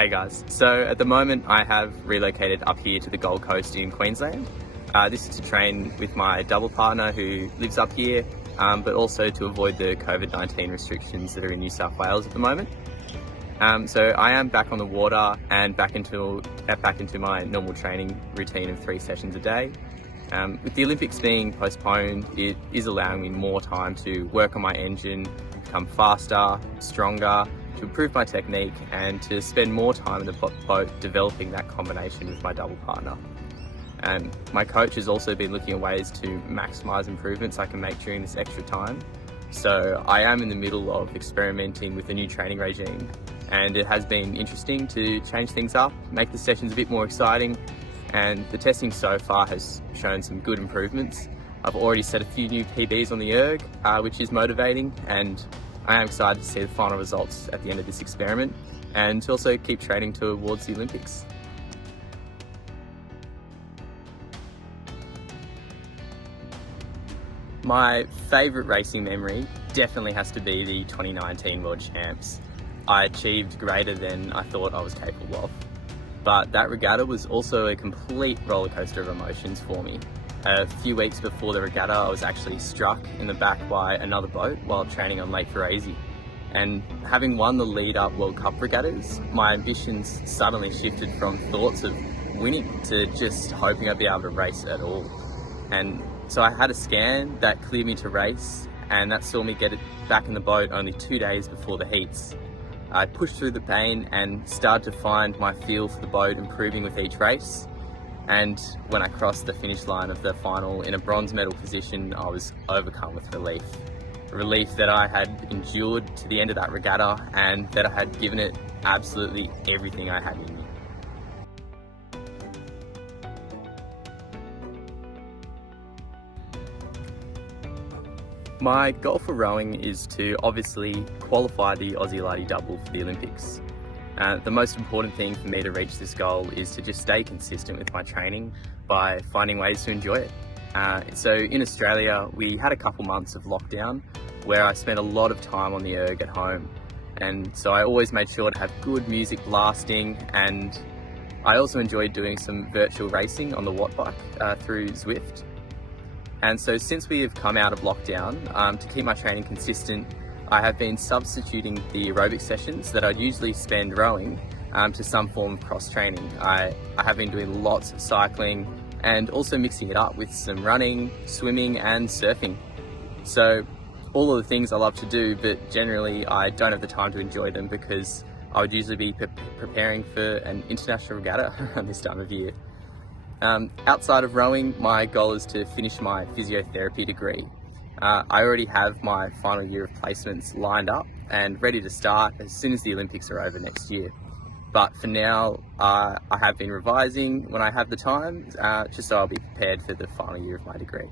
Hey guys, so at the moment I have relocated up here to the Gold Coast in Queensland. This is to train with my double partner who lives up here, but also to avoid the COVID-19 restrictions that are in New South Wales at the moment. So I am back on the water and back into my normal training routine of 3 sessions a day. With the Olympics being postponed, it is allowing me more time to work on my engine, become faster, stronger, to improve my technique and to spend more time in the boat developing that combination with my double partner. And my coach has also been looking at ways to maximise improvements I can make during this extra time. So I am in the middle of experimenting with a new training regime, and it has been interesting to change things up, make the sessions a bit more exciting, and the testing so far has shown some good improvements. I've already set a few new PBs on the erg, which is motivating, and I am excited to see the final results at the end of this experiment and to also keep training towards the Olympics. My favourite racing memory definitely has to be the 2019 World Champs. I achieved greater than I thought I was capable of, but that regatta was also a complete rollercoaster of emotions for me. A few weeks before the regatta, I was actually struck in the back by another boat while training on Lake Ferrazzi. And having won the lead-up World Cup regattas, my ambitions suddenly shifted from thoughts of winning to just hoping I'd be able to race at all. And so I had a scan that cleared me to race, and that saw me get it back in the boat only 2 days before the heats. I pushed through the pain and started to find my feel for the boat improving with each race. And when I crossed the finish line of the final in a bronze medal position, I was overcome with relief. Relief that I had endured to the end of that regatta and that I had given it absolutely everything I had in me. My goal for rowing is to obviously qualify the Aussie Lighty double for the Olympics. The most important thing for me to reach this goal is to just stay consistent with my training by finding ways to enjoy it. So in Australia, we had a couple months of lockdown where I spent a lot of time on the erg at home. And so I always made sure to have good music blasting, and I also enjoyed doing some virtual racing on the watt bike through Zwift. And so since we have come out of lockdown, to keep my training consistent, I have been substituting the aerobic sessions that I'd usually spend rowing to some form of cross-training. I have been doing lots of cycling and also mixing it up with some running, swimming and surfing. So all of the things I love to do, but generally I don't have the time to enjoy them because I would usually be preparing for an international regatta around this time of year. Outside of rowing, my goal is to finish my physiotherapy degree. I already have my final year of placements lined up and ready to start as soon as the Olympics are over next year. But for now, I have been revising when I have the time, just so I'll be prepared for the final year of my degree.